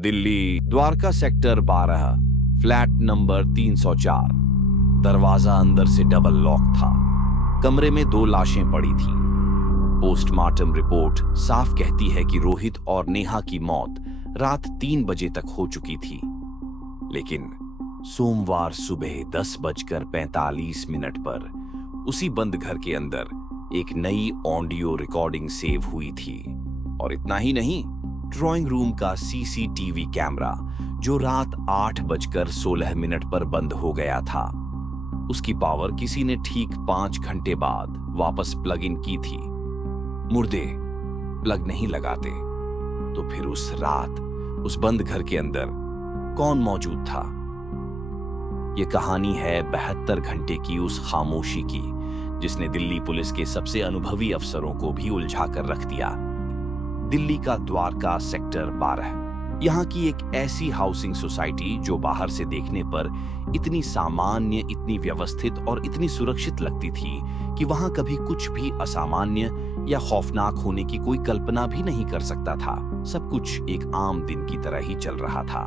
Delhi, Dwarka sector 12, flat number 304। दरवाजा अंदर से डबल लॉक था। कमरे में 2 लाशें पड़ी थीं। पोस्टमार्टम रिपोर्ट साफ कहती है कि रोहित और नेहा की मौत रात 3 बजे तक हो चुकी थी। लेकिन सोमवार सुबह 10:45 पर उसी बंद घर के अंदर एक नई ऑडियो रिकॉर्डिंग सेव हुई थी। और इतना ही नहीं, ड्राइंग रूम का सीसीटीवी कैमरा जो रात 8:16 पर बंद हो गया था, उसकी पावर किसी ने ठीक 5 घंटे बाद वापस प्लग इन की थी। मुर्दे प्लग नहीं लगाते, तो फिर उस रात उस बंद घर के अंदर कौन मौजूद था? यह कहानी है 72 घंटे की उस खामोशी की जिसने दिल्ली पुलिस के सबसे अनुभवी अफसरों को भी उलझा कर रख दिया। दिल्ली का द्वारका सेक्टर 12, यहाँ की एक ऐसी हाउसिंग सोसाइटी जो बाहर से देखने पर इतनी सामान्य, इतनी व्यवस्थित और इतनी सुरक्षित लगती थी कि वहां कभी कुछ भी असामान्य या खौफनाक होने की कोई कल्पना भी नहीं कर सकता था। सब कुछ एक आम दिन की तरह ही चल रहा था।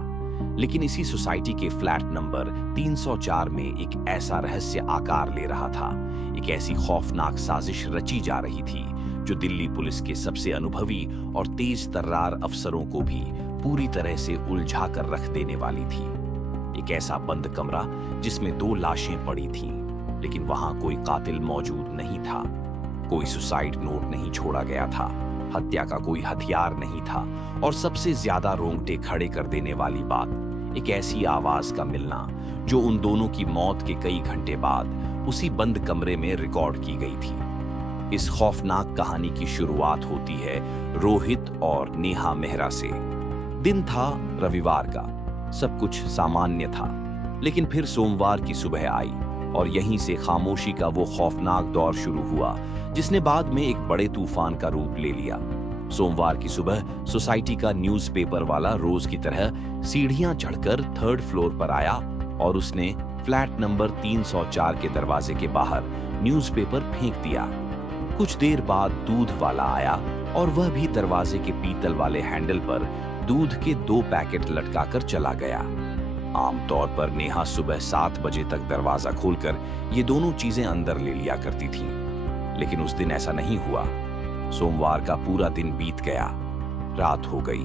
लेकिन इसी सोसाइटी के फ्लैट नंबर 304 में एक ऐसा रहस्य आकार ले रहा था, एक ऐसी खौफनाक साजिश रची जा रही थी जो दिल्ली पुलिस के सबसे अनुभवी और तेज तर्रार अफसरों को भी पूरी तरह से उलझा कर रख देने वाली थी। एक ऐसा बंद कमरा जिसमें 2 लाशें पड़ी थीं, लेकिन वहां कोई कातिल मौजूद नहीं था। कोई सुसाइड नोट नहीं छोड़ा गया था, हत्या का कोई हथियार नहीं था, और सबसे ज्यादा रोंगटे खड़े कर देने वाली बात, एक ऐसी आवाज का मिलना जो उन दोनों की मौत के कई घंटे बाद उसी बंद कमरे में रिकॉर्ड की गई थी। इस खौफनाक कहानी की शुरुआत होती है रोहित और नेहा मेहरा से। दिन था रविवार का, सब कुछ सामान्य था। लेकिन फिर सोमवार की सुबह आई और यहीं से खामोशी का वो खौफनाक दौर शुरू हुआ जिसने बाद में एक बड़े तूफान का रूप ले लिया। सोमवार की सुबह सोसाइटी का न्यूज़पेपर वाला रोज की तरह सीढ़ियां चढ़कर 3rd फ्लोर पर आया और उसने फ्लैट नंबर 304 के दरवाजे के बाहर न्यूज़पेपर फेंक दिया। कुछ देर बाद दूध वाला आया और वह भी दरवाजे के पीतल वाले हैंडल पर दूध के 2 पैकेट लटकाकर चला गया। आमतौर पर नेहा सुबह 7 बजे तक दरवाजा खोलकर ये दोनों चीजें अंदर ले लिया करती थीं, लेकिन उस दिन ऐसा नहीं हुआ। सोमवार का पूरा दिन बीत गया, रात हो गई,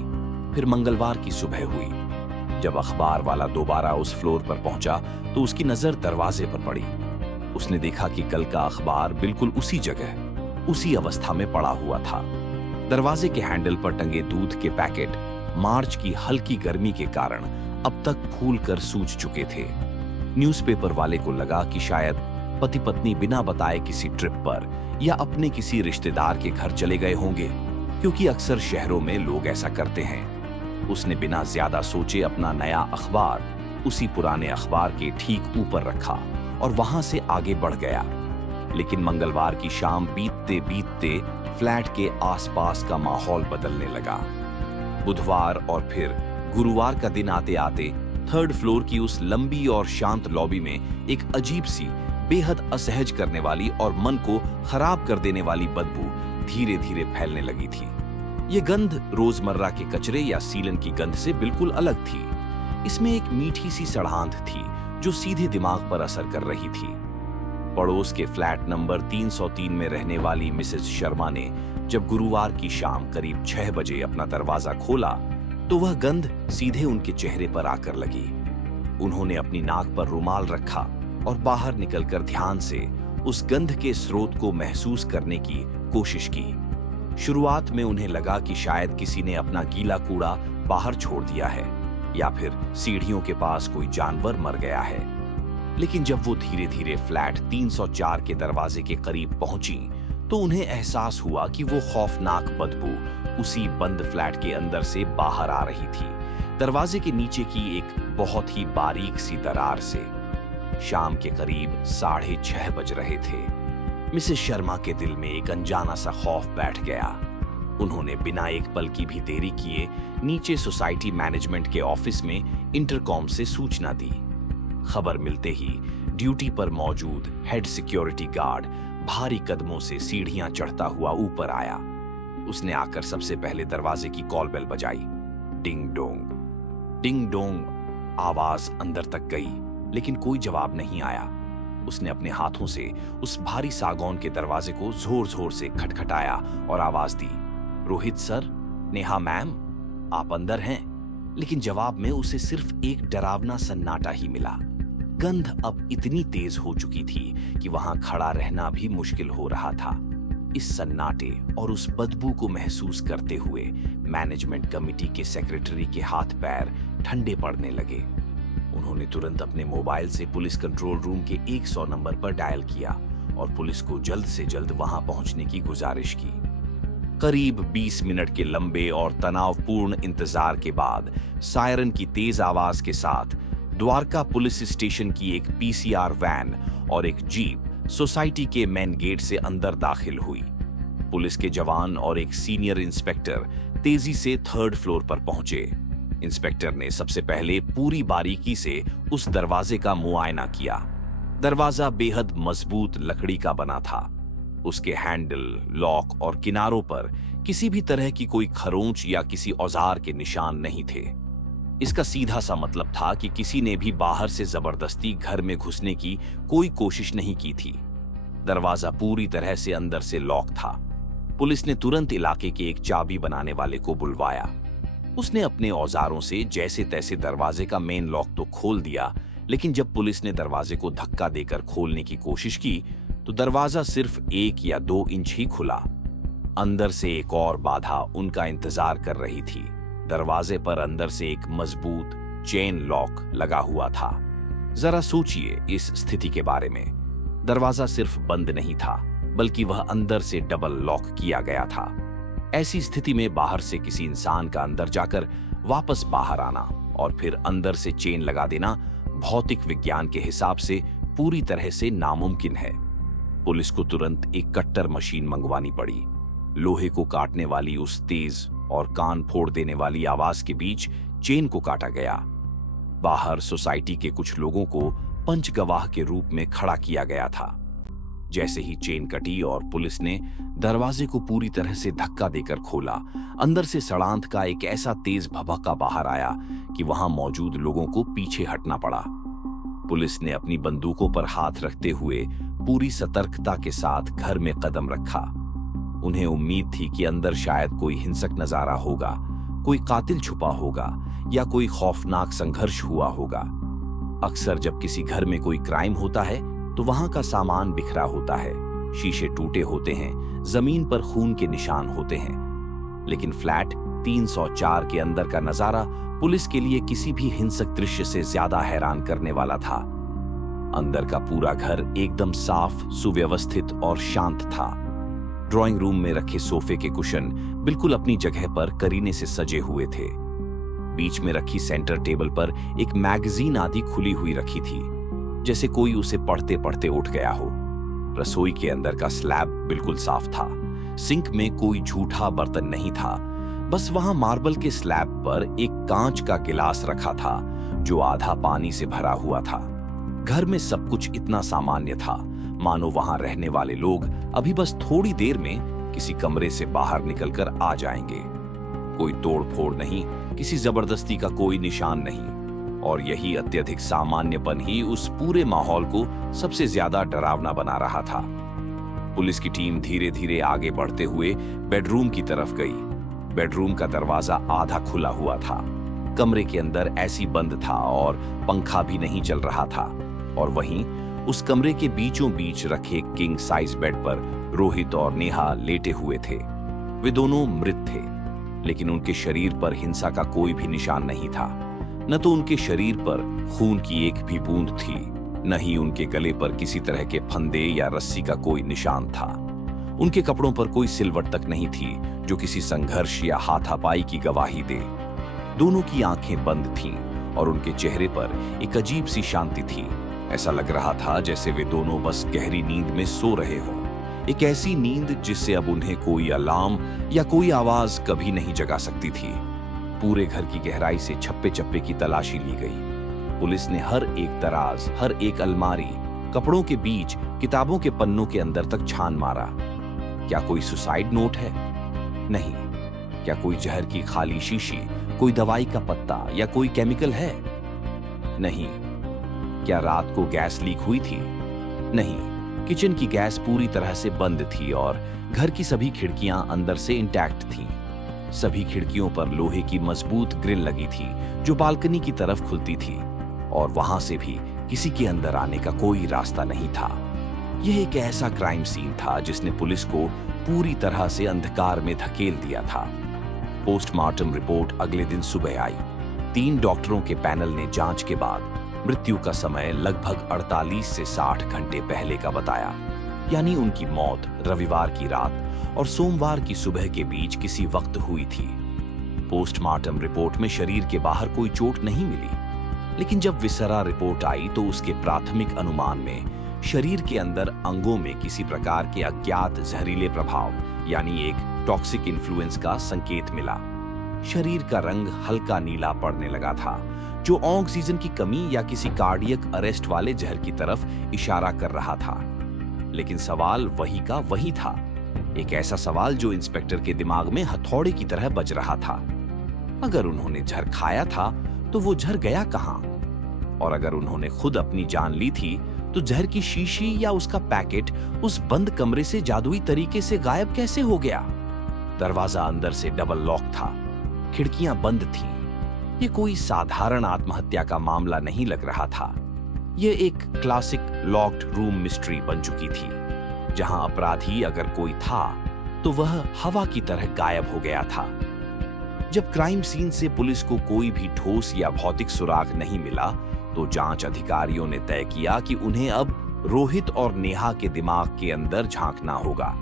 फिर मंगलवार की सुबह हुई। जब अखबार वाला दोबारा उस फ्लोर पर पहुंचा तो उसकी नजर दरवाजे पर पड़ी। उसने देखा कि कल का अखबार बिल्कुल उसी जगह, उसी अवस्था में पड़ा हुआ था। दरवाजे के हैंडल पर टंगे दूध के पैकेट मार्च की हल्की गर्मी के कारण अब तक फूल कर सूज चुके थे। न्यूज़पेपर वाले को लगा कि शायद पति पत्नी बिना बताए किसी ट्रिप पर या अपने किसी रिश्तेदार के घर चले गए होंगे, क्योंकि अक्सर शहरों में लोग ऐसा करते हैं। उसने बिना ज्यादा सोचे अपना नया अखबार उसी पुराने अखबार के ठीक ऊपर रखा और वहां से आगे बढ़ गया। लेकिन मंगलवार की शाम बीतते बीतते फ्लैट के आसपास का माहौल बदलने लगा। बुधवार और फिर गुरुवार का दिन आते आते 3rd फ्लोर की उस लंबी और शांत लॉबी में एक अजीब सी, बेहद असहज करने वाली और मन को खराब कर देने वाली बदबू धीरे धीरे फैलने लगी थी। ये गंध रोजमर्रा के कचरे या सीलन की गंध से बिल्कुल अलग थी। इसमें एक मीठी सी सड़ांध थी जो सीधे दिमाग पर असर कर रही थी। पड़ोस के फ्लैट नंबर 303 में रहने वाली मिसेस शर्मा ने जब गुरुवार की शाम करीब 6 बजे अपना दरवाजा खोला तो वह गंध सीधे उनके चेहरे पर आकर लगी। उन्होंने अपनी नाक पर रुमाल रखा और बाहर निकलकर ध्यान से उस गंध के स्रोत को महसूस करने की कोशिश की। शुरुआत में उन्हें लगा कि शायद किसी ने अपना गीला कूड़ा बाहर छोड़ दिया है या फिर सीढ़ियों के पास कोई जानवर मर गया है। लेकिन जब वो धीरे धीरे फ्लैट 304 के दरवाजे के करीब पहुंची तो उन्हें एहसास हुआ कि वो खौफनाक बदबू उसी बंद फ्लैट के अंदर से बाहर आ रही थी, दरवाजे के नीचे की एक बहुत ही बारीक सी दरार से। शाम के करीब 6:30 बज रहे थे। मिसेस शर्मा के दिल में एक अनजाना सा खौफ बैठ गया। उन्होंने बिना एक पल की भी देरी किए नीचे सोसाइटी मैनेजमेंट के ऑफिस में इंटरकॉम से सूचना दी। खबर मिलते ही ड्यूटी पर मौजूद हेड सिक्योरिटी गार्ड भारी कदमों से सीढ़ियां चढ़ता हुआ ऊपर आया। उसने आकर सबसे पहले दरवाजे की कॉल बेल बजाई। Ding dong. डिंग डोंग आवाज अंदर तक गई, लेकिन कोई जवाब नहीं आया। उसने अपने हाथों से उस भारी सागौन के दरवाजे को जोर जोर से खटखटाया और आवाज दी, रोहित सर, नेहा मैम, आप अंदर हैं? लेकिन जवाब में उसे सिर्फ एक डरावना सन्नाटा ही मिला। गंध अब इतनी तेज हो चुकी थी कि वहां खड़ा रहना भी मुश्किल हो रहा था। इस सन्नाटे और उस बदबू को महसूस करते हुए मैनेजमेंट कमेटी के सेक्रेटरी के हाथ पैर ठंडे पड़ने लगे। उन्होंने तुरंत अपने मोबाइल से पुलिस कंट्रोल रूम के 100 नंबर पर डायल किया और पुलिस को जल्द से जल्द वहां पहुंचने की गुजारिश की। करीब 20 मिनट के लंबे और तनावपूर्ण इंतजार के बाद सायरन की तेज आवाज के साथ द्वारका पुलिस स्टेशन की एक पीसीआर वैन और एक जीप सोसाइटी के मेन गेट से अंदर दाखिल हुई। पुलिस के जवान और एक सीनियर इंस्पेक्टर तेजी से 3rd फ्लोर पर पहुंचे। इंस्पेक्टर ने सबसे पहले पूरी बारीकी से उस दरवाजे का मुआयना किया। दरवाजा बेहद मजबूत लकड़ी का बना था। उसके हैंडल, लॉक और किनारों पर किसी भी तरह की कोई खरोंच या किसी औजार के निशान नहीं थे। इसका सीधा सा मतलब था कि किसी ने भी बाहर से जबरदस्ती घर में घुसने की कोई कोशिश नहीं की थी। दरवाजा पूरी तरह से अंदर से लॉक था। पुलिस ने तुरंत इलाके के एक चाबी बनाने वाले को बुलवाया। उसने अपने औजारों से जैसे तैसे दरवाजे का मेन लॉक तो खोल दिया, लेकिन जब पुलिस ने दरवाजे को धक्का देकर खोलने की कोशिश की तो दरवाजा सिर्फ 1 या 2 इंच ही खुला। अंदर से एक और बाधा उनका इंतजार कर रही थी। दरवाजे पर अंदर से एक मजबूत चेन लॉक लगा हुआ था। जरा सोचिए इस स्थिति के बारे में। दरवाजा सिर्फ बंद नहीं था, बल्कि वह अंदर से डबल लॉक किया गया था। ऐसी स्थिति में बाहर से किसी इंसान का अंदर जाकर वापस बाहर आना और फिर अंदर से चेन लगा देना भौतिक विज्ञान के हिसाब से पूरी तरह से नामुमकिन है। पुलिस को तुरंत एक कट्टर मशीन मंगवानी पड़ी। लोहे को काटने वाली उस तेज और कान फोड़ देने वाली आवाज के बीच चेन को काटा गया। बाहर सोसाइटी के कुछ लोगों को पंच गवाह के रूप में खड़ा किया गया था। जैसे ही चेन कटी और पुलिस ने दरवाजे को पूरी तरह से धक्का देकर खोला, अंदर से सड़ांत का एक ऐसा तेज भभका बाहर आया कि वहां मौजूद लोगों को पीछे हटना पड़ा। पुलिस ने अपनी बंदूकों पर हाथ रखते हुए पूरी सतर्कता के साथ घर में कदम रखा। उन्हें उम्मीद थी कि अंदर शायद कोई हिंसक नजारा होगा, कोई कातिल छुपा होगा या कोई खौफनाक संघर्ष हुआ होगा। अक्सर जब किसी घर में कोई क्राइम होता है तो वहां का सामान बिखरा होता है, शीशे टूटे होते हैं, जमीन पर खून के निशान होते हैं। लेकिन फ्लैट 304 के अंदर का नजारा पुलिस के लिए किसी भी हिंसक दृश्य से ज्यादा हैरान करने वाला था। अंदर का पूरा घर एकदम साफ, सुव्यवस्थित और शांत था। ड्राइंग रूम में रखे सोफे के कुशन बिल्कुल अपनी जगह पर करीने से सजे हुए थे। बीच में रखी सेंटर टेबल पर एक मैगजीन आदि खुली हुई रखी थी, जैसे कोई उसे पढ़ते पढ़ते उठ गया हो। रसोई के अंदर का स्लैब बिल्कुल साफ था। सिंक में कोई झूठा बर्तन नहीं था, बस वहां मार्बल के स्लैब पर एक कांच का गिलास रखा था जो आधा पानी से भरा हुआ था। घर में सब कुछ इतना सामान्य था मानो वहां रहने वाले लोग अभी बस थोड़ी देर में किसी कमरे से बाहर निकलकर आ जाएंगे। कोई तोड़फोड़ नहीं, किसी जबरदस्ती का कोई निशान नहीं, और यही अत्यधिक सामान्यपन ही उस पूरे माहौल को सबसे ज्यादा डरावना बना रहा था। पुलिस की टीम धीरे धीरे आगे बढ़ते हुए बेडरूम की तरफ गई। बेडरूम का दरवाजा आधा खुला हुआ था। कमरे के अंदर एसी बंद था और पंखा भी नहीं चल रहा था। और वहीं उस कमरे के बीचों बीच रखे किंग साइज बेड पर रोहित और नेहा लेटे हुए थे। वे दोनों मृत थे, लेकिन उनके शरीर पर हिंसा का कोई भी निशान नहीं था। न तो उनके शरीर पर खून की एक भी बूंद थी, न ही उनके गले पर किसी तरह के फंदे या रस्सी का कोई निशान था। उनके कपड़ों पर कोई सिलवट तक नहीं थी जो किसी संघर्ष या हाथापाई की गवाही दे। दोनों की आंखें बंद थीं और उनके चेहरे पर एक अजीब सी शांति थी। ऐसा लग रहा था जैसे वे दोनों बस गहरी नींद में सो रहे हों, एक ऐसी नींद जिससे अब उन्हें कोई अलार्म या कोई आवाज कभी नहीं जगा सकती थी। पूरे घर की गहराई से छप्पे छप्पे की तलाशी ली गई। पुलिस ने हर एक दराज, हर एक अलमारी, कपड़ों के बीच, किताबों के पन्नों के अंदर तक छान मारा। क्या कोई सुसाइड नोट है? नहीं। क्या कोई जहर की खाली शीशी, कोई दवाई का पत्ता या कोई केमिकल है? नहीं। क्या रात को गैस लीक हुई थी? नहीं। किचन की गैस पूरी तरह से बंद थी और घर की सभी खिड़कियां अंदर से इंटैक्ट थीं। सभी खिड़कियों पर लोहे की मजबूत ग्रिल लगी थी जो बालकनी की तरफ खुलती थी और वहां से भी किसी के अंदर आने का कोई रास्ता नहीं था। यह एक ऐसा क्राइम सीन था जिसने पुलिस को पूरी तरह से अंधकार में धकेल दिया था। पोस्टमार्टम रिपोर्ट अगले दिन सुबह आई। 3 डॉक्टरों के पैनल ने जांच के बाद मृत्यु का समय लगभग 48 से 60 घंटे पहले का बताया, यानी उनकी मौत रविवार की रात और सोमवार की सुबह के बीच किसी वक्त हुई थी। पोस्टमार्टम रिपोर्ट में शरीर के बाहर कोई चोट नहीं मिली, लेकिन जब विसरा रिपोर्ट आई तो उसके प्राथमिक अनुमान में शरीर के अंदर अंगों में किसी प्रकार के अज्ञात जहरीले प्रभाव यानी एक टॉक्सिक इन्फ्लुएंस का संकेत मिला। शरीर का रंग हल्का नीला पड़ने लगा था, जो ऑक्सीजन की कमी या किसी कार्डियक अरेस्ट वाले जहर की तरफ इशारा कर रहा था। लेकिन सवाल वही का वही था, एक ऐसा सवाल जो इंस्पेक्टर के दिमाग में हथौड़े की तरह बज रहा था। अगर उन्होंने जहर खाया था तो वो जहर गया कहां? और अगर उन्होंने खुद अपनी जान ली थी तो जहर की शीशी या उसका पैकेट उस बंद कमरे से जादुई तरीके से गायब कैसे हो गया? दरवाजा अंदर से डबल लॉक था, खिड़कियां बंद थीं। ये कोई साधारण आत्महत्या का मामला नहीं लग रहा था। यह एक क्लासिक लॉक्ड रूम मिस्ट्री बन चुकी थी, जहां अपराधी अगर कोई था तो वह हवा की तरह गायब हो गया था। जब क्राइम सीन से पुलिस को कोई भी ठोस या भौतिक सुराग नहीं मिला तो जांच अधिकारियों ने तय किया कि उन्हें अब रोहित और नेहा के दिमाग के अंदर झांकना होगा।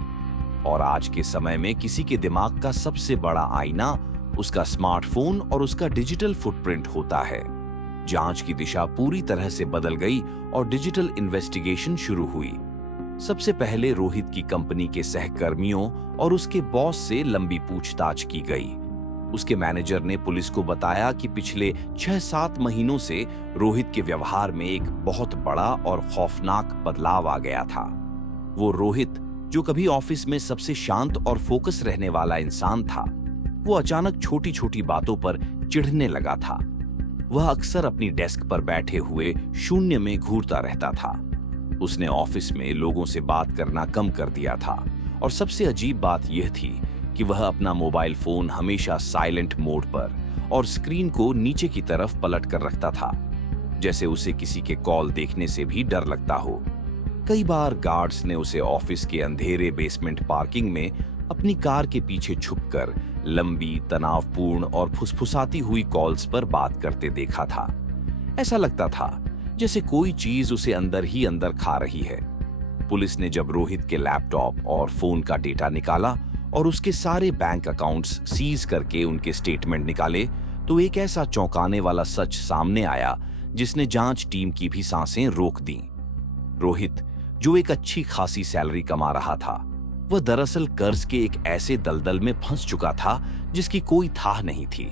और आज के समय में किसी के दिमाग का सबसे बड़ा आईना उसका स्मार्टफोन और उसका डिजिटल फुटप्रिंट होता है। जांच की दिशा पूरी तरह से बदल गई और डिजिटल इन्वेस्टिगेशन शुरू हुई। सबसे पहले रोहित की कंपनी के सहकर्मियों और उसके बॉस से लंबी पूछताछ की गई। उसके मैनेजर ने पुलिस को बताया कि पिछले 6-7 महीनों से रोहित के व्यवहार में एक बहुत बड़ा और खौफनाक बदलाव आ गया था। वो रोहित, जो कभी ऑफिस में सबसे शांत और फोकस रहने वाला इंसान था, वो अचानक छोटी छोटी बातों पर चिढ़ने लगा था। वह अक्सर अपनी डेस्क पर बैठे हुए शून्य में घूरता रहता था। उसने ऑफिस में लोगों से बात करना कम कर दिया था और सबसे अजीब बात यह थी कि वह अपना मोबाइल फोन हमेशा साइलेंट मोड पर और स्क्रीन को नीचे की तरफ पलट कर रखता था, जैसे उसे किसी के कॉल देखने से भी डर लगता हो। कई बार गार्ड्स ने उसे ऑफिस के अंधेरे बेसमेंट पार्किंग में अपनी कार के पीछे छुपकर लंबी, तनावपूर्ण और फुसफुसाती हुई कॉल्स पर बात करते देखा था। ऐसा लगता था जैसे कोई चीज उसे अंदर ही अंदर खा रही है। पुलिस ने जब रोहित के लैपटॉप और फोन का डेटा निकाला और उसके सारे बैंक अकाउंट्स सीज करके उनके स्टेटमेंट निकाले तो एक ऐसा चौंकाने वाला सच सामने आया जिसने जांच टीम की भी सांसें रोक दी। रोहित, जो एक अच्छी खासी सैलरी कमा रहा था, वह दरअसल कर्ज के एक ऐसे दलदल में फंस चुका था जिसकी कोई थाह नहीं थी।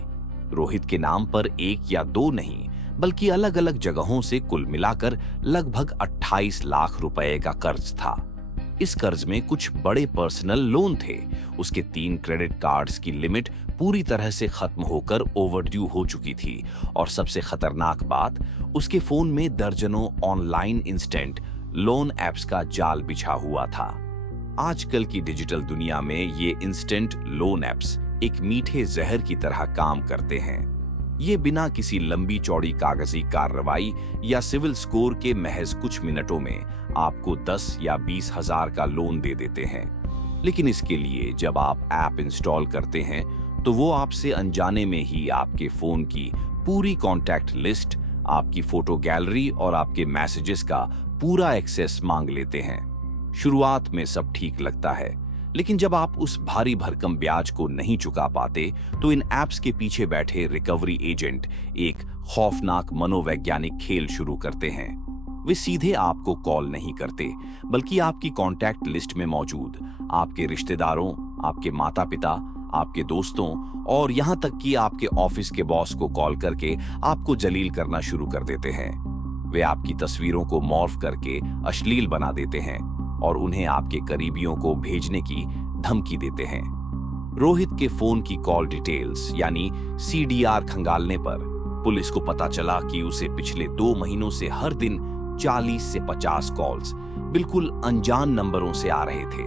रोहित के नाम पर 1 या 2 नहीं बल्कि अलग अलग जगहों से कुल मिलाकर लगभग 28 लाख रुपए का कर्ज था। इस कर्ज में कुछ बड़े पर्सनल लोन थे। उसके 3 क्रेडिट कार्ड्स की लिमिट पूरी तरह से खत्म होकर ओवरड्यू हो चुकी थी और सबसे खतरनाक बात, उसके फोन में दर्जनों ऑनलाइन इंस्टेंट लोन एप्स का जाल बिछा हुआ था। आजकल की डिजिटल दुनिया में ये इंस्टेंट लोन एप्स एक मीठे जहर की तरह काम करते हैं। ये बिना किसी लंबी चौड़ी कागजी कार्रवाई या सिविल स्कोर के महज कुछ मिनटों में आपको 10 या 20 हजार का लोन दे देते हैं। लेकिन इसके लिए जब आप ऐप इंस्टॉल करते हैं तो वो आपसे अनजाने में ही आपके फोन की पूरी कॉन्टैक्ट लिस्ट, आपकी फोटो गैलरी और आपके मैसेजेस का पूरा एक्सेस मांग लेते हैं। शुरुआत में सब ठीक लगता है, लेकिन जब आप उस भारी भरकम ब्याज को नहीं चुका पाते तो इन ऐप्स के पीछे बैठे रिकवरी एजेंट एक खौफनाक मनोवैज्ञानिक खेल शुरू करते हैं। वे सीधे आपको कॉल नहीं करते, बल्कि आपकी कॉन्टैक्ट लिस्ट में मौजूद आपके रिश्तेदारों, आपके माता पिता, आपके दोस्तों और यहाँ तक कि आपके ऑफिस के बॉस को कॉल करके आपको जलील करना शुरू कर देते हैं। वे आपकी तस्वीरों को मॉर्फ करके अश्लील बना देते हैं और उन्हें आपके करीबियों को भेजने की धमकी देते हैं। रोहित के फोन की कॉल डिटेल्स यानी CDR खंगालने पर पुलिस को पता चला कि उसे पिछले 2 महीनों से हर दिन 40 से 50 कॉल्स बिल्कुल अनजान नंबरों से आ रहे थे।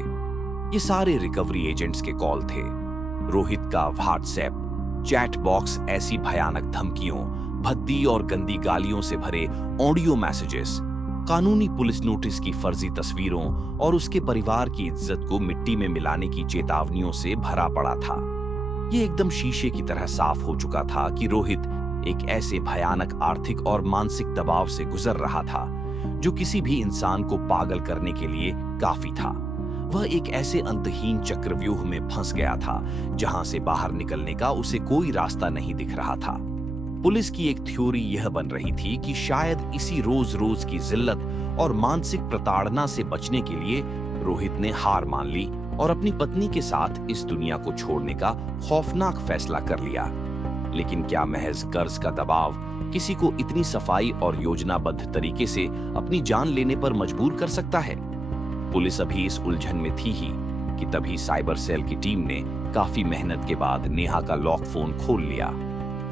ये सारे रिकवरी एजेंट्स के कॉल थे। रोहित का व्हाट्सएप चैट बॉक्स ऐसी भयानक धमकियों, भद्दी और गंदी गालियों से भरे ऑडियो मैसेजेस, कानूनी पुलिस नोटिस की फर्जी तस्वीरों और उसके परिवार की इज्जत को मिट्टी में मिलाने की चेतावनियों से भरा पड़ा था। ये एकदम शीशे की तरह साफ हो चुका था कि रोहित एक ऐसे भयानक आर्थिक और मानसिक दबाव से गुजर रहा था जो किसी भी इंसान को पागल करने के लिए काफी था। वह एक ऐसे अंतहीन चक्रव्यूह में फंस गया था जहां से बाहर निकलने का उसे कोई रास्ता नहीं दिख रहा था। पुलिस की एक थ्योरी यह बन रही थी कि शायद इसी रोज रोज की जिल्लत और मानसिक प्रताड़ना से बचने के लिए रोहित ने हार मान ली और अपनी पत्नी के साथ इस दुनिया को छोड़ने का खौफनाक फैसला कर लिया। लेकिन क्या महज कर्ज का दबाव किसी को इतनी सफाई और योजनाबद्ध तरीके से अपनी जान लेने पर मजबूर कर सकता है? पुलिस अभी इस उलझन में थी ही कि तभी साइबर सेल की टीम ने काफी मेहनत के बाद नेहा का लॉक फोन खोल लिया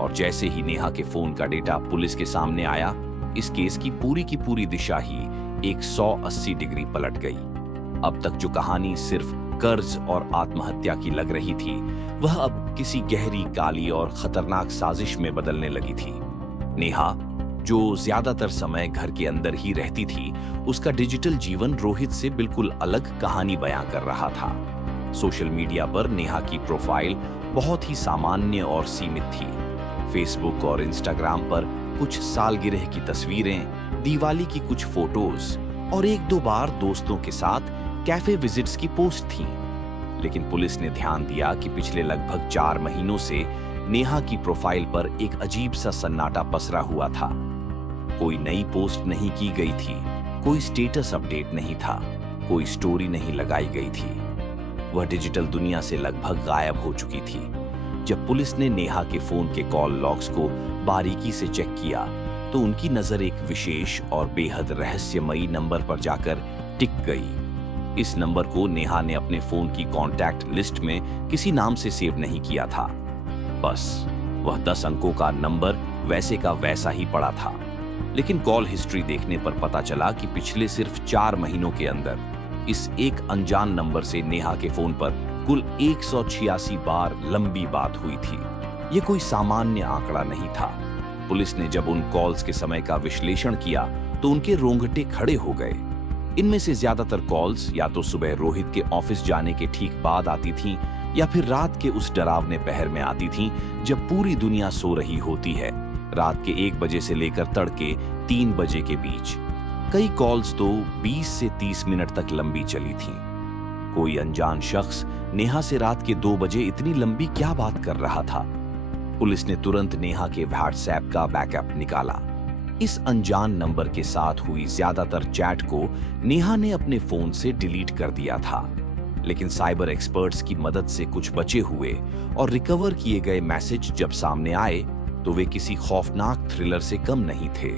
और जैसे ही नेहा के फोन का डेटा पुलिस के सामने आया, इस केस की पूरी दिशा ही 180 डिग्री पलट गई। अब तक जो कहानी सिर्फ कर्ज और आत्महत्या की लग रही थी, वह अब किसी गहरी, काली और खतरनाक साजिश में बदलने लगी थी। नेहा, जो ज्यादातर समय घर के अंदर ही रहती थी, उसका डिजिटल जीवन रोहित से बिल्कुल अलग कहानी बयां कर रहा था। सोशल मीडिया पर नेहा की प्रोफाइल बहुत ही सामान्य और सीमित थी। फेसबुक और इंस्टाग्राम पर कुछ सालगिरह की तस्वीरें, दिवाली की कुछ फोटोज और 1-2 बार दोस्तों के साथ कैफे विजिट्स की पोस्ट थीं। लेकिन पुलिस ने ध्यान दिया कि पिछले लगभग 4 महीनों से नेहा की प्रोफाइल पर एक अजीब सा सन्नाटा पसरा हुआ था। कोई नई पोस्ट नहीं की गई थी, कोई स्टेटस अपडेट नहीं था, कोई स्टोरी नहीं लगाई गई थी। वह डिजिटल दुनिया से लगभग गायब हो चुकी थी। जब पुलिस ने नेहा के फोन के कॉल लॉग्स को बारीकी से चेक किया तो उनकी नजर एक विशेष और बेहद रहस्यमयी नंबर पर जाकर टिक गई। इस नंबर को नेहा ने अपने फोन की कॉन्टैक्ट लिस्ट में किसी नाम से सेव नहीं किया था। बस वह 10 अंकों का नंबर वैसे का वैसा ही पड़ा था। लेकिन कॉल हिस्ट्री देखने पर पता चला कि पिछले सिर्फ 4 महीनों के अंदर इस एक अनजान नंबर से नेहा के फोन पर कुल 186 बार लंबी बात हुई थी। यह कोई सामान्य आंकड़ा नहीं था। पुलिस ने जब उन कॉल्स के समय का विश्लेषण किया तो उनके रोंगटे खड़े हो गए। इनमें से ज्यादातर कॉल्स या तो सुबह रोहित के ऑफिस जाने के ठीक बाद आती थीं या फिर रात के उस डरावने पहर में आती थीं जब पूरी दुनिया सो रही होती है, रात के 1 बजे से लेकर तड़के 3 बजे के बीच। कई कॉल्स तो 20 से 30 मिनट तक लंबी चली थीं। कोई अनजान शख्स नेहा से रात के 2 बजे इतनी लंबी क्या बात कर रहा था? पुलिस ने तुरंत नेहा के व्हाट्सएप का बैकअप निकाला। इस अनजान नंबर के साथ हुई ज्यादातर चैट को नेहा ने अपने फोन से डिलीट कर दिया था। लेकिन साइबर एक्सपर्ट्स की मदद से कुछ बचे हुए और रिकवर किए गए मैसेज जब सामने आए तो वे किसी खौफनाक थ्रिलर से कम नहीं थे।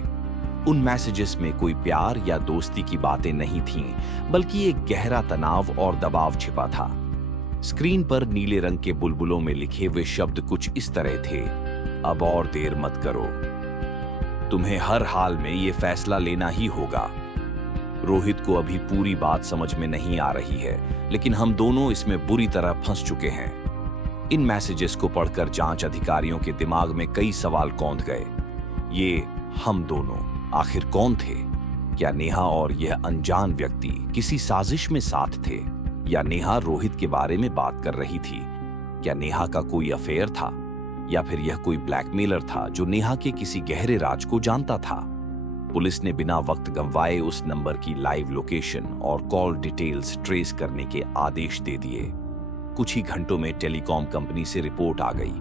उन मैसेजेस में कोई प्यार या दोस्ती की बातें नहीं थीं, बल्कि एक गहरा तनाव और दबाव छिपा था। स्क्रीन पर नीले रंग के बुलबुलों में लिखे हुए शब्द कुछ इस तरह थे: अब और देर मत करो, तुम्हें हर हाल में ये फैसला लेना ही होगा। रोहित को अभी पूरी बात समझ में नहीं आ रही है, लेकिन हम दोनों इसमें बुरी तरह फंस चुके हैं। इन मैसेजेस को पढ़कर जांच अधिकारियों के दिमाग में कई सवाल कौंध गए। ये हम दोनों आखिर कौन थे? क्या नेहा और यह अनजान व्यक्ति किसी साजिश में साथ थे? या नेहा रोहित के बारे में बात कर रही थी? क्या नेहा का कोई अफेयर था? या फिर यह कोई ब्लैकमेलर था जो नेहा के किसी गहरे राज को जानता था? पुलिस ने बिना वक्त गंवाए उस नंबर की लाइव लोकेशन और कॉल डिटेल्स ट्रेस करने के आदेश दे दिए। कुछ ही घंटों में टेलीकॉम कंपनी से रिपोर्ट आ गई।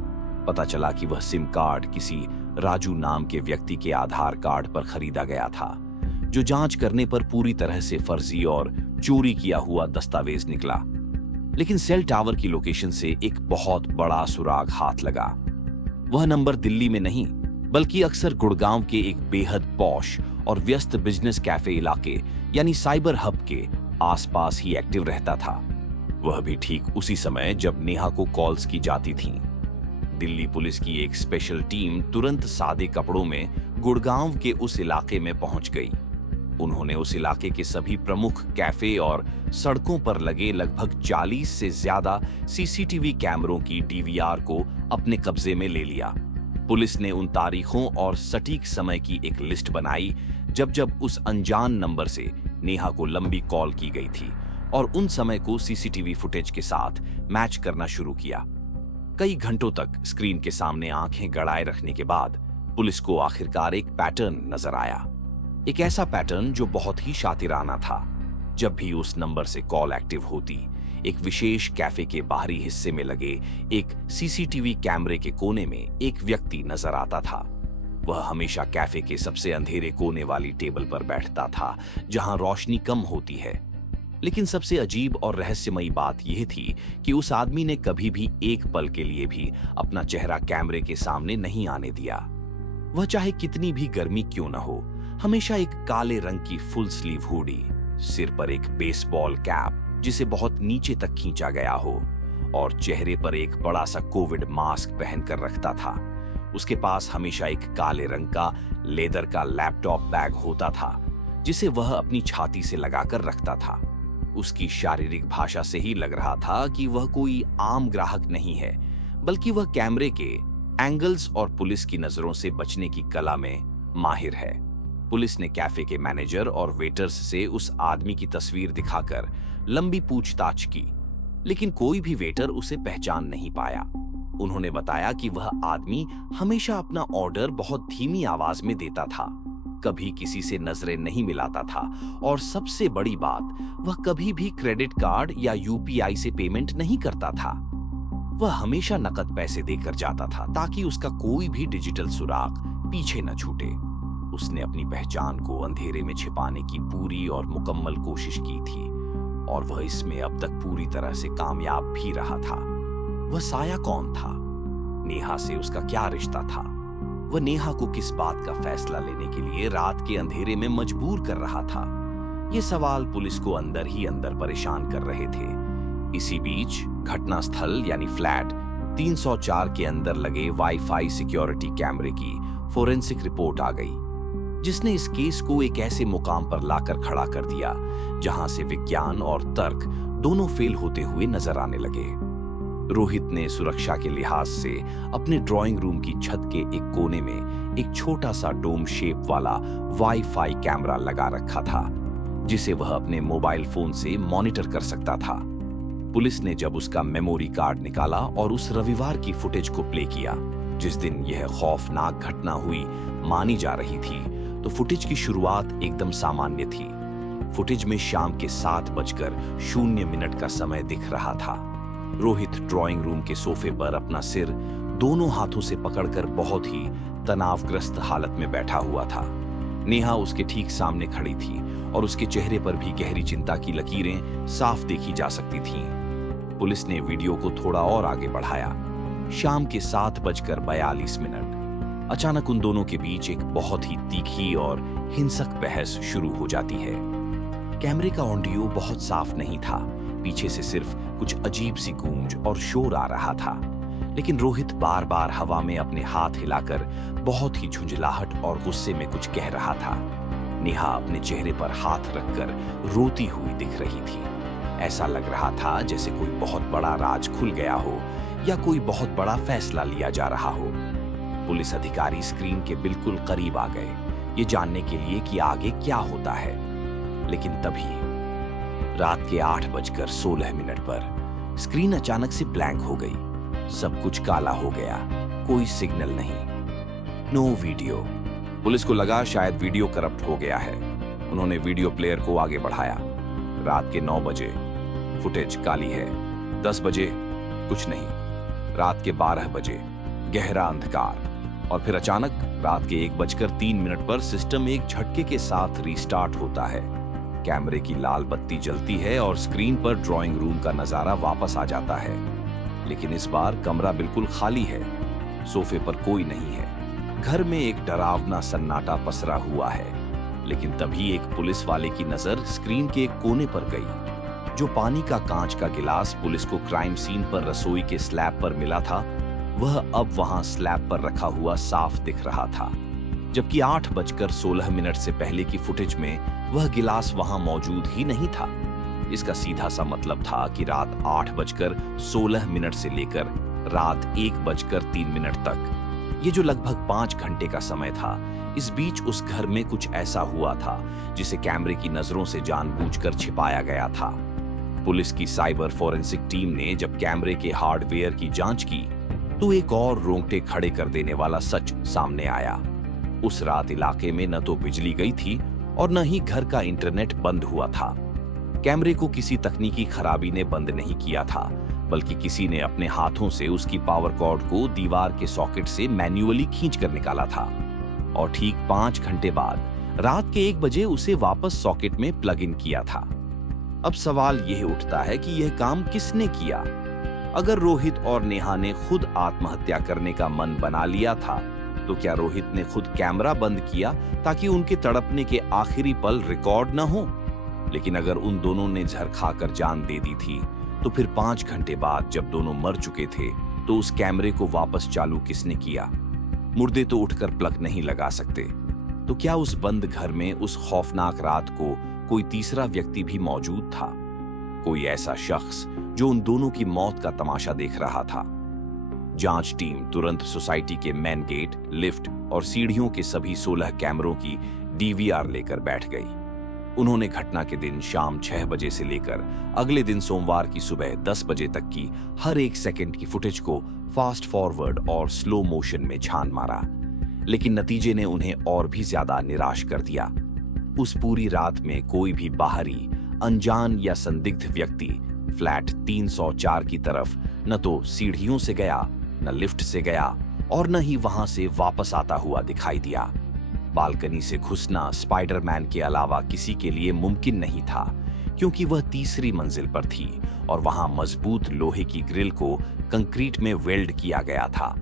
पता चला कि वह सिम कार्ड किसी राजू नाम के व्यक्ति के आधार कार्ड पर खरीदा गया था, जो जांच करने पर पूरी तरह से फर्जी और चोरी किया हुआ दस्तावेज निकला। लेकिन सेल टावर की लोकेशन से एक बहुत बड़ा सुराग हाथ लगा। वह नंबर दिल्ली में नहीं, बल्कि अक्सर गुड़गांव के एक बेहद पॉश और व्यस्त बिजनेस कैफे इलाके यानी साइबर हब के आसपास ही एक्टिव रहता था। वह भी ठीक उसी समय जब नेहा को कॉल्स की जाती थीं। दिल्ली पुलिस की एक स्पेशल टीम तुरंत सादे कपड़ों में गुड़गांव के उस इलाके में पहुंच गई। उन्होंने उस इलाके के सभी प्रमुख कैफे और सड़कों पर लगे लगभग 40 से ज्यादा सीसीटीवी कैमरों की डीवीआर को अपने कब्जे में ले लिया। पुलिस ने उन तारीखों और सटीक समय की एक लिस्ट बनाई जब जब उस अनजान नंबर से नेहा को लंबी कॉल की गई थी, और उन समय को सीसीटीवी फुटेज के साथ मैच करना शुरू किया। कई घंटों तक स्क्रीन के सामने आंखें गड़ाए रखने के बाद पुलिस को आखिरकार एक पैटर्न नजर आया। एक ऐसा पैटर्न जो बहुत ही शातिराना था। जब भी उस नंबर से कॉल एक्टिव होती, एक विशेष कैफे के बाहरी हिस्से में लगे एक सीसीटीवी कैमरे के कोने में एक व्यक्ति नजर आता था। वह हमेशा कैफे के सबसे अंधेरे कोने वाली टेबल पर बैठता था, जहां रोशनी कम होती है। लेकिन सबसे अजीब और रहस्यमयी बात यह थी कि उस आदमी ने कभी भी एक पल के लिए भी अपना चेहरा कैमरे के सामने नहीं आने दिया। वह चाहे कितनी भी गर्मी क्यों न हो, हमेशा एक काले रंग की फुल स्लीव हुडी, सिर पर एक बेसबॉल कैप जिसे बहुत नीचे तक खींचा गया हो, और चेहरे पर एक बड़ा सा कोविड मास्क पहनकर रखता था। उसके पास हमेशा एक काले रंग का लेदर का लैपटॉप बैग होता था, जिसे वह अपनी छाती से लगाकर रखता था। उसकी शारीरिक भाषा से ही लग रहा था कि वह कोई आम ग्राहक नहीं है, बल्कि वह कैमरे के एंगल्स और पुलिस की नजरों से बचने की कला में माहिर है। पुलिस ने कैफे के मैनेजर और वेटर्स से उस आदमी की तस्वीर दिखाकर लंबी पूछताछ की, लेकिन कोई भी वेटर उसे पहचान नहीं पाया। उन्होंने बताया कि वह आदमी हमेशा अपना ऑर्डर बहुत धीमी आवाज में देता था, कभी किसी से नजरें नहीं मिलाता था, और सबसे बड़ी बात, वह कभी भी क्रेडिट कार्ड या यूपीआई से पेमेंट नहीं करता था। वह हमेशा नकद पैसे देकर जाता था ताकि उसका कोई भी डिजिटल सुराग पीछे न छूटे। उसने अपनी पहचान को अंधेरे में छिपाने की पूरी और मुकम्मल कोशिश की थी, और वह इसमें अब तक पूरी तरह से कामयाब भी रहा था। वह साया कौन था? नेहा से उसका क्या रिश्ता था? वह नेहा को किस बात का फैसला लेने के लिए रात के अंधेरे में मजबूर कर रहा था? ये सवाल पुलिस को अंदर ही अंदर परेशान कर रहे थे। इसी बीच घटनास्थल यानी फ्लैट 304 के अंदर लगे वाईफाई सिक्योरिटी कैमरे की फोरेंसिक रिपोर्ट आ गई, जिसने इस केस को एक ऐसे मुकाम पर लाकर खड़ा कर दिया जहां से विज्ञान और तर्क दोनों फेल होते हुए नजर आने लगे। रोहित ने सुरक्षा के लिहाज से अपने ड्राइंग रूम की छत के एक कोने में एक छोटा सा डोम शेप वाला वाईफाई कैमरा लगा रखा था, जिसे वह अपने मोबाइल फोन से मॉनिटर कर सकता था। पुलिस ने जब उसका मेमोरी कार्ड निकाला और उस रविवार की फुटेज को प्ले किया, जिस दिन यह खौफनाक घटना हुई मानी जा रही थी, तो फुटेज की शुरुआत एकदम सामान्य थी। फुटेज में शाम के 7:00 का समय दिख रहा था। रोहित ड्राइंग रूम के सोफे पर अपना सिर दोनों हाथों से पकड़कर बहुत ही तनावग्रस्त हालत में बैठा हुआ था। नेहा उसके ठीक सामने खड़ी थी और उसके चेहरे पर भी गहरी चिंता की लकीरें साफ देखी जा सकती थीं। पुलिस ने वीडियो को थोड़ा और आगे बढ़ाया। शाम के 7:42 अचानक उन दोनों के बीच एक बहुत ही तीखी और हिंसक बहस शुरू हो जाती है। कैमरे का ऑडियो बहुत साफ नहीं था, पीछे से सिर्फ कुछ अजीब सी गूंज और शोर आ रहा था। लेकिन रोहित बार बार हवा में अपने हाथ हिलाकर बहुत ही झुंझलाहट और गुस्से में कुछ कह रहा था। नेहा अपने चेहरे पर हाथ रखकर रोती हुई दिख रही थी। ऐसा लग रहा था जैसे कोई बहुत बड़ा राज खुल गया हो या कोई बहुत बड़ा फैसला लिया जा रहा हो। पुलिस अधिकारी स्क्रीन के बिल्कुल करीब आ गए, ये जानने के लिए कि आगे क्या होता है। लेकिन तभी रात के 8:16 पर स्क्रीन अचानक से ब्लैंक हो गई। सब कुछ काला हो गया, कोई सिग्नल नहीं, नो वीडियो। पुलिस को लगा शायद वीडियो करप्ट हो गया है। उन्होंने वीडियो प्लेयर को आगे बढ़ाया। रात के 9 बजे फुटेज काली है। 10 बजे कुछ नहीं। रात के 12 बजे गहरा अंधकार, और फिर अचानक रात के 1:03 पर सिस्टम एक झटके के साथ रीस्टार्ट होता है। कैमरे की लाल बत्ती जलती है और स्क्रीन पर ड्राइंग रूम का नजारा वापस आ जाता है। लेकिन इस बार कमरा बिल्कुल खाली है, सोफे पर कोई नहीं है। घर में एक डरावना सन्नाटा पसरा हुआ है। लेकिन तभी एक पुलिस वाले की नजर स्क्रीन के एक कोने पर गई। जो पानी का कांच का गिलास पुलिस को क्राइम सीन पर रसोई के स्लैब पर मिला था, वह अब वहां स्लैब पर रखा हुआ साफ दिख रहा था, जबकि 8:16 से पहले की फुटेज में वह गिलास वहां मौजूद ही नहीं था। इसका सीधा सा मतलब था कि रात 8:16 से लेकर रात 1:03 तक, ये जो लगभग 5 घंटे का समय था, इस बीच उस घर में कुछ ऐसा हुआ था जिसे कैमरे की नजरों से जानबूझकर छिपाया गया था। पुलिस की साइबर फोरेंसिक टीम ने जब कैमरे के हार्डवेयर की जांच की तो एक और रोंगटे खड़े कर देने वाला सच सामने आया। उस रात इलाके में न तो बिजली गई थी और न ही घर का इंटरनेट बंद हुआ था। कैमरे को किसी तकनीकी खराबी ने बंद नहीं किया था, बल्कि किसी ने अपने हाथों से उसकी पावर कॉर्ड को दीवार के सॉकेट से मैन्युअली खींचकर निकाला था और ठीक 5 घंटे बाद रात के 1 बजे उसे वापस सॉकेट में प्लग इन किया था। अब सवाल यह उठता है कि यह काम किसने किया? अगर रोहित और नेहा ने खुद आत्महत्या करने का मन बना लिया था, तो क्या रोहित ने खुद कैमरा बंद किया ताकि उनके तड़पने के आखिरी पल रिकॉर्ड न हो? लेकिन अगर उन दोनों ने जहर खाकर जान दे दी थी, तो फिर 5 घंटे बाद जब दोनों मर चुके थे, तो उस कैमरे को वापस चालू किसने किया? मुर्दे तो उठकर प्लग नहीं लगा सकते, तो क्या उस बंद घर में उस खौफनाक रात को कोई तीसरा व्यक्ति भी मौजूद था? कोई ऐसा शख्स जो उन दोनों की मौत का तमाशा देख रहा था? जांच टीम तुरंत सोसाइटी के मेन गेट, लिफ्ट और सीढ़ियों के सभी 16 कैमरों की डीवीआर लेकर बैठ गई। उन्होंने घटना के दिन शाम 6 बजे से लेकर अगले दिन सोमवार की सुबह 10 बजे तक की हर एक सेकंड की फुटेज को फास्ट फॉरवर्ड और स्लो मोशन में छान मारा, लेकिन नतीजे ने उन्हें और भी ज्यादा निराश कर दिया। उस पूरी रात में कोई भी बाहरी, अनजान या संदिग्ध व्यक्ति फ्लैट 304 की तरफ न तो सीढ़ियों से गया, न लिफ्ट से गया और न ही वहां से वापस आता हुआ दिखाई दिया। बालकनी से घुसना स्पाइडरमैन के अलावा किसी के लिए मुमकिन नहीं था, क्योंकि वह तीसरी मंजिल पर थी और वहां मजबूत लोहे की ग्रिल को कंक्रीट में वेल्ड किया गया था।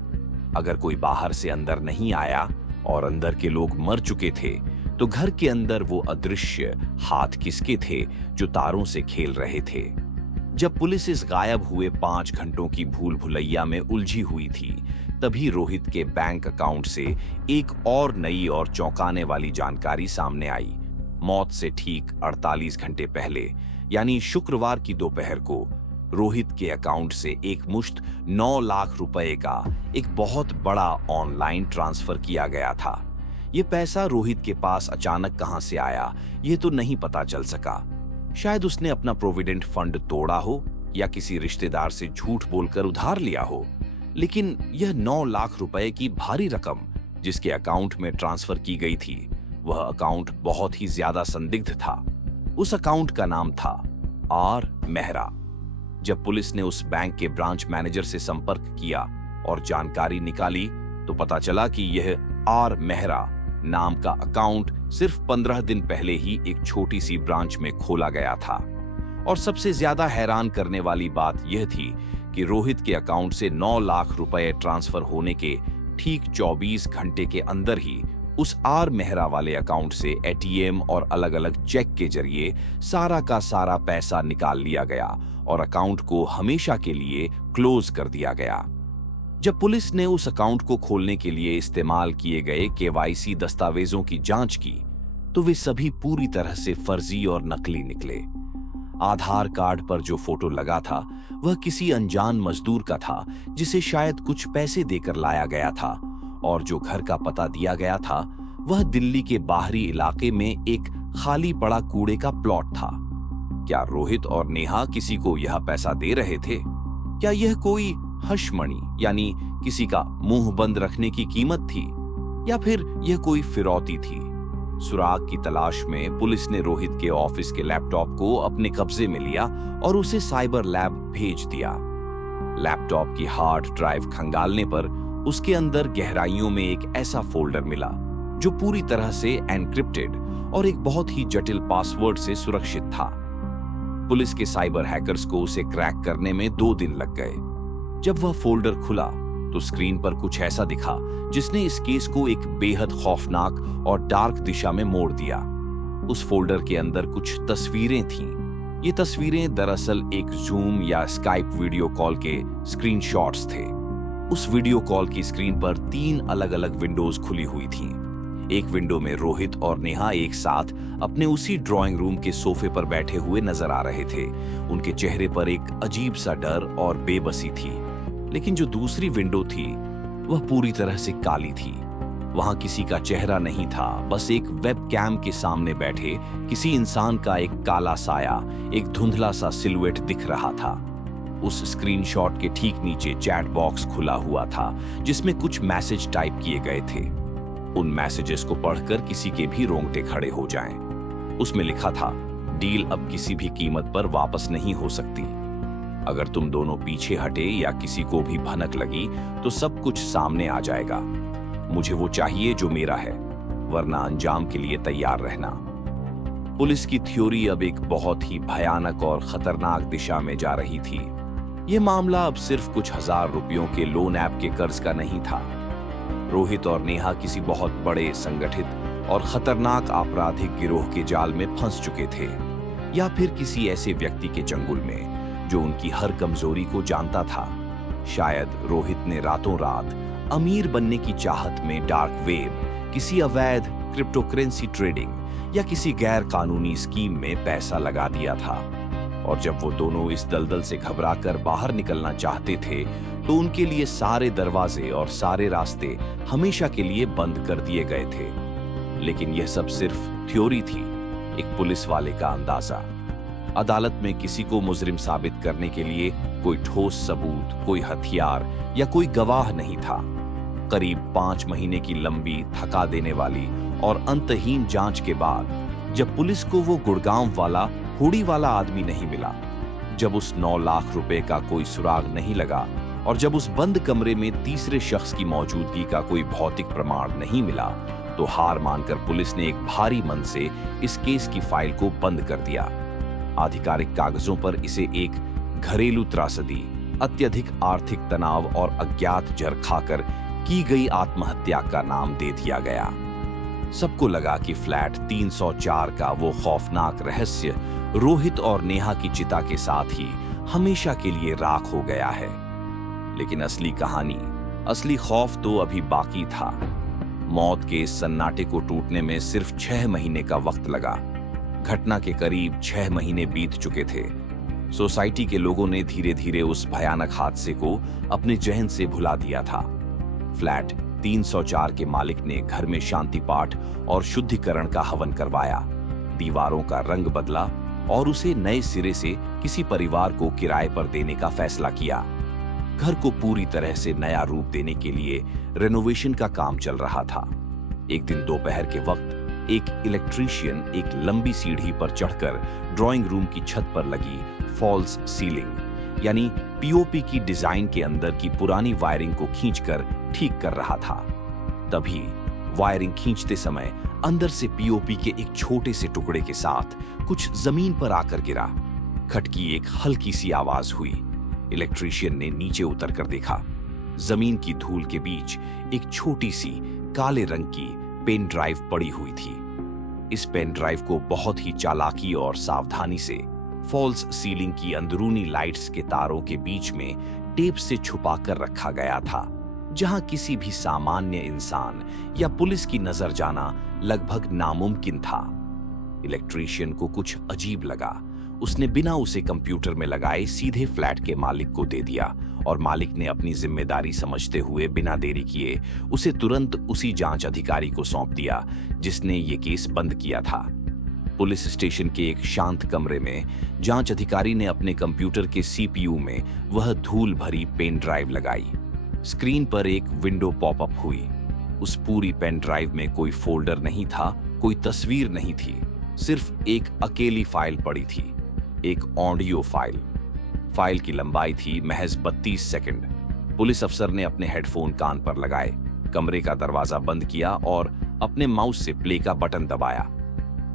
अगर कोई बाहर से अंदर नहीं आया और अंदर के लोग मर चुके थे, तो घर के अंदर वो अदृश्य हाथ किसके थे जो तारों से खेल रहे थे? जब पुलिस इस गायब हुए 5 घंटों की भूल भुलैया में उलझी हुई थी, तभी रोहित के बैंक अकाउंट से एक और नई और चौंकाने वाली जानकारी सामने आई। मौत से ठीक 48 घंटे पहले, यानी शुक्रवार की दोपहर को, रोहित के अकाउंट से एक मुश्त 9 लाख रुपए का एक बहुत बड़ा ऑनलाइन ट्रांसफर किया गया था। ये पैसा रोहित के पास अचानक कहां से आया, ये तो नहीं पता चल सका। शायद उसने अपना प्रोविडेंट फंड तोड़ा हो या किसी रिश्तेदार से झूठ बोलकर उधार लिया हो, लेकिन यह 9 लाख रुपए की भारी रकम जिसके अकाउंट में ट्रांसफर की गई थी, वह अकाउंट बहुत ही ज्यादा संदिग्ध था। उस अकाउंट का नाम था आर मेहरा। जब पुलिस ने उस बैंक के ब्रांच मैनेजर से संपर्क किया और जानकारी निकाली, तो पता चला कि यह आर मेहरा नाम का अकाउंट सिर्फ 15 दिन पहले ही एक छोटी सी ब्रांच में खोला गया था। और सबसे ज्यादा हैरान करने वाली बात यह थी कि रोहित के अकाउंट से 9 लाख रुपए ट्रांसफर होने के ठीक 24 घंटे के अंदर ही उस आर मेहरा वाले अकाउंट से एटीएम और अलग अलग चेक के जरिए सारा का सारा पैसा निकाल लिया गया और अकाउंट को हमेशा के लिए क्लोज कर दिया गया। जब पुलिस ने उस अकाउंट को खोलने के लिए इस्तेमाल किए गए केवाईसी दस्तावेजों की जांच की, तो वे सभी पूरी तरह से फर्जी और नकली निकले। आधार कार्ड पर जो फोटो लगा था, वह किसी अनजान मजदूर का था जिसे शायद कुछ पैसे देकर लाया गया था, और जो घर का पता दिया गया था, वह दिल्ली के बाहरी इलाके में एक खाली पड़ा कूड़े का प्लॉट था। क्या रोहित और नेहा किसी को यह पैसा दे रहे थे? क्या यह कोई हशमणि यानी किसी का मुंह बंद रखने की कीमत थी, या फिर यह कोई फिरौती थी? सुराग की तलाश में पुलिस ने रोहित के ऑफिस के लैपटॉप को अपने कब्जे में लिया और उसे साइबर लैब भेज दिया। लैपटॉप की हार्ड ड्राइव खंगालने पर उसके अंदर गहराइयों में एक ऐसा फोल्डर मिला जो पूरी तरह से एनक्रिप्टेड और एक बहुत ही जटिल पासवर्ड से सुरक्षित था। पुलिस के साइबर हैकर्स को उसे क्रैक करने में 2 दिन लग गए। जब वह फोल्डर खुला तो स्क्रीन पर कुछ ऐसा दिखा जिसने इस केस को एक बेहद खौफनाक और डार्क दिशा में मोड़ दिया। उस फोल्डर के अंदर कुछ तस्वीरें थीं, ये तस्वीरें दरअसल एक जूम या स्काइप वीडियो कॉल के स्क्रीनशॉट्स थे। उस वीडियो कॉल की स्क्रीन पर 3 अलग-अलग विंडोज खुली हुई थीं। एक विंडो में रोहित और नेहा एक साथ अपने उसी ड्राइंग रूम के सोफे पर बैठे हुए नजर आ रहे थे। उनके चेहरे पर एक अजीब सा डर और बेबसी थी। लेकिन जो दूसरी विंडो थी वह पूरी तरह से काली थी। वहां किसी का चेहरा नहीं था, बस एक वेब कैम के सामने बैठे किसी इंसान का एक काला साया, एक धुंधला सा सिलुएट दिख रहा था। उस स्क्रीनशॉट के ठीक नीचे चैट बॉक्स खुला हुआ था जिसमें कुछ मैसेज टाइप किए गए थे। उन मैसेजेस को पढ़कर किसी के भी रोंगटे खड़े हो जाएं। उसमें लिखा था, डील अब किसी भी कीमत पर वापस नहीं हो सकती। अगर तुम दोनों पीछे हटे या किसी को भी भनक लगी तो सब कुछ सामने आ जाएगा। मुझे वो चाहिए जो मेरा है, वरना अंजाम के लिए तैयार रहना। पुलिस की थ्योरी अब एक बहुत ही भयानक और खतरनाक दिशा में जा रही थी। यह मामला अब सिर्फ कुछ हजार रुपयों के लोन ऐप के कर्ज का नहीं था। रोहित और नेहा किसी बहुत बड़े संगठित और खतरनाक आपराधिक गिरोह के जाल में फंस चुके थे, या फिर किसी ऐसे व्यक्ति के चंगुल में जो उनकी हर कमजोरी को जानता था। शायद रोहित ने रातों रात अमीर बनने की चाहत में डार्क वेब, किसी अवैध क्रिप्टोकरेंसी ट्रेडिंग या किसी गैर कानूनी स्कीम में पैसा लगा दिया था। और जब वो दोनों इस दलदल से घबराकर बाहर निकलना चाहते थे तो उनके लिए सारे दरवाजे और सारे रास्ते हमेशा के लिए बंद कर दिए गए थे। लेकिन यह सब सिर्फ थ्योरी थी, एक पुलिस वाले का अंदाजा। अदालत में किसी को मुजरिम साबित करने के लिए कोई ठोस सबूत, कोई हथियार या कोई गवाह नहीं था। करीब 5 महीने की लंबी, थका देने वाली और अंतहीन जांच के बाद जब पुलिस को वो गुड़गांव वाला हुडी वाला आदमी नहीं मिला, जब उस 9 लाख रुपए का कोई सुराग नहीं लगा और जब उस बंद कमरे में तीसरे शख्स की मौजूदगी का कोई भौतिक प्रमाण नहीं मिला, तो हार मानकर पुलिस ने एक भारी मन से इस केस की फाइल को बंद कर दिया। आधिकारिक कागजों पर इसे एक घरेलू त्रासदी, अत्यधिक आर्थिक तनाव और अज्ञात जहर खाकर की गई आत्महत्या का नाम दे दिया गया। सबको लगा कि फ्लैट 304 का वो खौफनाक रहस्य रोहित और नेहा की चिता के साथ ही हमेशा के लिए राख हो गया है। लेकिन असली कहानी, असली खौफ तो अभी बाकी था। मौत के इस सन्नाटे को टूटने में सिर्फ 6 महीने का वक्त लगा। घटना के करीब 6 महीने बीत चुके थे। सोसाइटी के लोगों ने धीरे धीरे उस भयानक हादसे को अपने जहन से भुला दिया था। फ्लैट 304 के मालिक ने घर में शांति पाठ और शुद्धिकरण का हवन करवाया, दीवारों का रंग बदला और उसे नए सिरे से किसी परिवार को किराए पर देने का फैसला किया। घर को पूरी तरह से नया रूप देने के लिए रेनोवेशन का काम चल रहा था। एक दिन दोपहर के वक्त एक इलेक्ट्रीशियन एक लंबी सीढ़ी पर चढ़कर ड्राइंग रूम की छत पर लगी फॉल्स सीलिंग यानी पीओपी की डिजाइन के अंदर की पुरानी वायरिंग को खींचकर ठीक कर रहा था। तभी वायरिंग खींचते समय अंदर से पीओपी के एक छोटे से टुकड़े के साथ कुछ जमीन पर आकर गिरा। खटकी एक हल्की सी आवाज हुई। इलेक्ट्रीशियन ने नीचे उतर कर देखा। जमीन की धूल के बीच एक छोटी सी काले रंग की पेन ड्राइव पड़ी हुई थी। इस पेन ड्राइव को बहुत ही चालाकी और सावधानी से फॉल्स सीलिंग की अंदरूनी लाइट्स के तारों के बीच में टेप से छुपा कर रखा गया था, जहां किसी भी सामान्य इंसान या पुलिस की नजर जाना लगभग नामुमकिन था। इलेक्ट्रीशियन को कुछ अजीब लगा। उसने बिना उसे कंप्यूटर में लगाए सीधे फ्लैट के मालिक को दे दिया और मालिक ने अपनी जिम्मेदारी समझते हुए बिना देरी किए उसे तुरंत उसी जांच अधिकारी को सौंप दिया जिसने ये केस बंद किया था। पुलिस स्टेशन के एक शांत कमरे में जांच अधिकारी ने अपने कंप्यूटर के सीपीयू में वह धूल भरी पेन ड्राइव लगाई। स्क्रीन पर एक विंडो पॉपअप हुई। उस पूरी पेन ड्राइव में कोई फोल्डर नहीं था, कोई तस्वीर नहीं थी, सिर्फ एक अकेली फाइल पड़ी थी, एक ऑडियो फाइल। फाइल की लंबाई थी महज 32 सेकंड। पुलिस अफसर ने अपने हेडफोन कान पर लगाए, कमरे का दरवाजा बंद किया और अपने माउस से प्ले का बटन दबाया।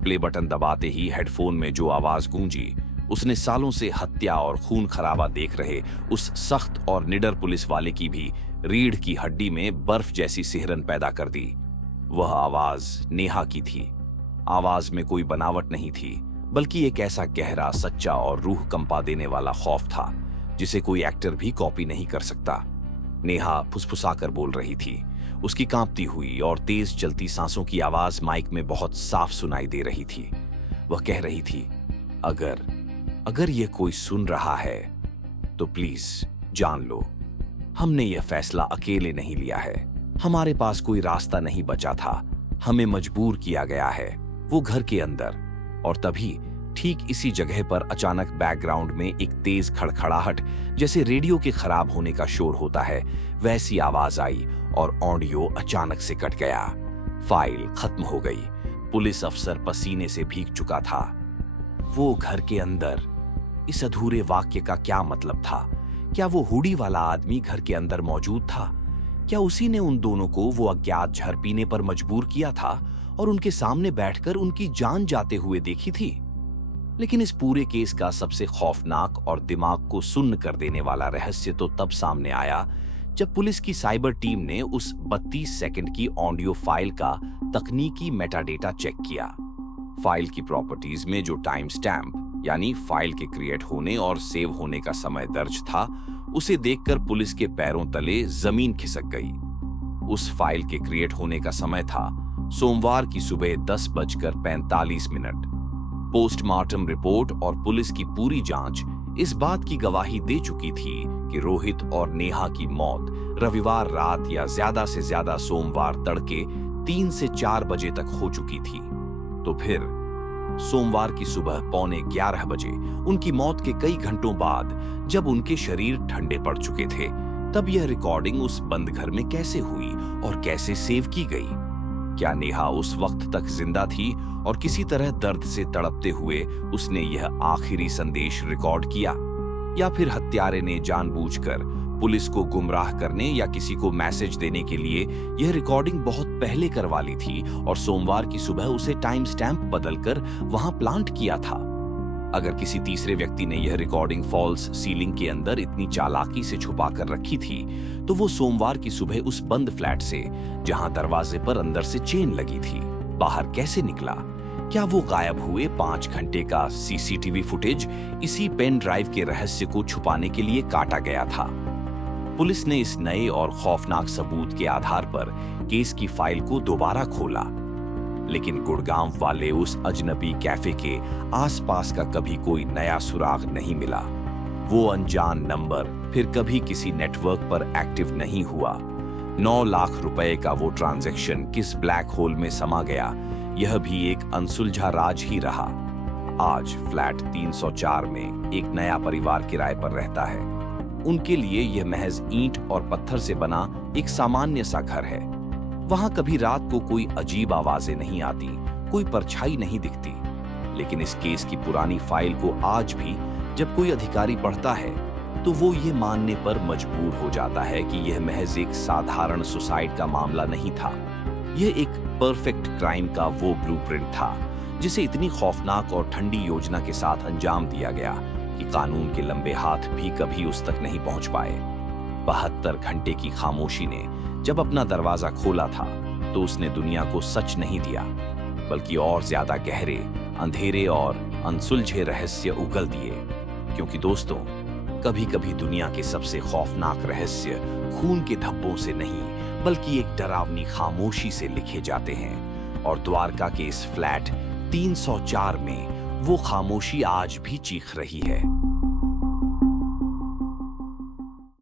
प्ले बटन दबाते ही हेडफोन में जो आवाज गूंजी उसने सालों से हत्या और खून खराबा देख रहे उस सख्त और निडर पुलिस वाले की भी रीढ़ की हड्डी में बर्फ जैसी सिहरन पैदा कर दी। वह आवाज नेहा की थी। आवाज में कोई बनावट नहीं थी, बल्कि एक ऐसा गहरा, सच्चा और रूह कंपा देने वाला खौफ था जिसे कोई एक्टर भी कॉपी नहीं कर सकता। नेहा फुसफुसाकर बोल रही थी। उसकी कांपती हुई और तेज चलती सांसों की आवाज माइक में बहुत साफ सुनाई दे रही थी। वह कह रही थी, अगर ये कोई सुन रहा है तो प्लीज जान लो, हमने यह फैसला अकेले नहीं लिया है। हमारे पास कोई रास्ता नहीं बचा था, हमें मजबूर किया गया है, वो घर के अंदर। और तभी ठीक इसी जगह पर अचानक बैकग्राउंड में एक तेज खड़खड़ाहट, जैसे रेडियो के खराब होने का शोर होता है, वैसी आवाज आई और ऑडियो अचानक से कट गया। फाइल खत्म हो गई। पुलिस अफसर पसीने से भीग चुका था। वो घर के अंदर, इस अधूरे वाक्य का क्या मतलब था? क्या वो हुडी वाला आदमी घर के अंदर मौजूद था? क्या उसी ने उन दोनों को वो अज्ञात जहर पीने पर मजबूर किया था और उनके सामने बैठकर उनकी जान जाते हुए देखी थी? लेकिन इस पूरे केस का सबसे खौफनाक और दिमाग को सुन्न कर देने वाला रहस्य तो तब सामने आया जब पुलिस की साइबर टीम ने उस 32 सेकंड की ऑडियो फाइल का तकनीकी मेटाडेटा चेक किया। फाइल की प्रॉपर्टीज में जो टाइम स्टैम्प यानी फाइल के क्रिएट होने और सेव होने का समय दर्ज था, उसे देखकर पुलिस के पैरों तले जमीन खिसक गई। उस फाइल के क्रिएट होने का समय था सोमवार की सुबह 10:45। पोस्टमार्टम रिपोर्ट और पुलिस की पूरी जांच इस बात की गवाही दे चुकी थी कि रोहित और नेहा की मौत रविवार रात या ज्यादा से ज्यादा सोमवार तड़के 3 से 4 बजे तक हो चुकी थी। तो फिर सोमवार की सुबह 11:15 उनकी मौत के कई घंटों बाद, जब उनके शरीर ठंडे पड़ चुके थे, तब यह रिकॉर्डिंग उस बंद घर में कैसे हुई और कैसे सेव की गई? क्या नेहा उस वक्त तक जिंदा थी और किसी तरह दर्द से तड़पते हुए उसने यह आखिरी संदेश रिकॉर्ड किया, या फिर हत्यारे ने जानबूझकर पुलिस को गुमराह करने या किसी को मैसेज देने के लिए यह रिकॉर्डिंग बहुत पहले करवा ली थी और सोमवार की सुबह उसे टाइम स्टैम्प बदलकर वहां प्लांट किया था? अगर किसी तीसरे व्यक्ति ने यह रिकॉर्डिंग फॉल्स सीलिंग के अंदर इतनी चालाकी से छुपा कर रखी थी, तो वो सोमवार की सुबह उस बंद फ्लैट से, जहां दरवाजे पर अंदर से चेन लगी थी, बाहर कैसे निकला? क्या वो गायब हुए 5 घंटे का सीसीटीवी फुटेज इसी पेन ड्राइव के रहस्य को छुपाने के लिए काटा गया था? पुलिस ने इस नए और खौफनाक सबूत के आधार पर केस की फाइल को दोबारा खोला, लेकिन गुड़गांव वाले उस अजनबी कैफे के आसपास का कभी कोई नया सुराग नहीं मिला। वो अनजान नंबर फिर कभी किसी नेटवर्क पर एक्टिव नहीं हुआ। 9 लाख रुपए का वो ट्रांजैक्शन किस ब्लैक होल में समा गया, यह भी एक अनसुलझा राज ही रहा। आज फ्लैट 304 में एक नया परिवार किराए पर रहता है। उनके लिए यह महज ईंट और पत्थर से बना एक सामान्य सा घर है। वहां कभी रात को कोई अजीब आवाजें नहीं आती, कोई परछाई नहीं दिखती। लेकिन इस केस की पुरानी फाइल को आज भी जब कोई अधिकारी पढ़ता है, तो वो ये मानने पर मजबूर हो जाता है कि यह महज एक साधारण सुसाइड का मामला नहीं था। यह एक परफेक्ट क्राइम का वो ब्लूप्रिंट था जिसे इतनी खौफनाक और ठंडी योजना के साथ अंजाम दिया गया कि कानून के लंबे हाथ भी कभी उस तक नहीं पहुंच पाए। 72 घंटे की खामोशी ने जब अपना दरवाजा खोला था, तो उसने दुनिया को सच नहीं दिया, बल्कि और ज्यादा गहरे, अंधेरे और अनसुलझे रहस्य उगल दिए। क्योंकि दोस्तों, कभी कभी दुनिया के सबसे खौफनाक रहस्य खून के धब्बों से नहीं, बल्कि एक डरावनी खामोशी से लिखे जाते हैं। और द्वारका के इस फ्लैट 304 में वो खामोशी आज भी चीख रही है।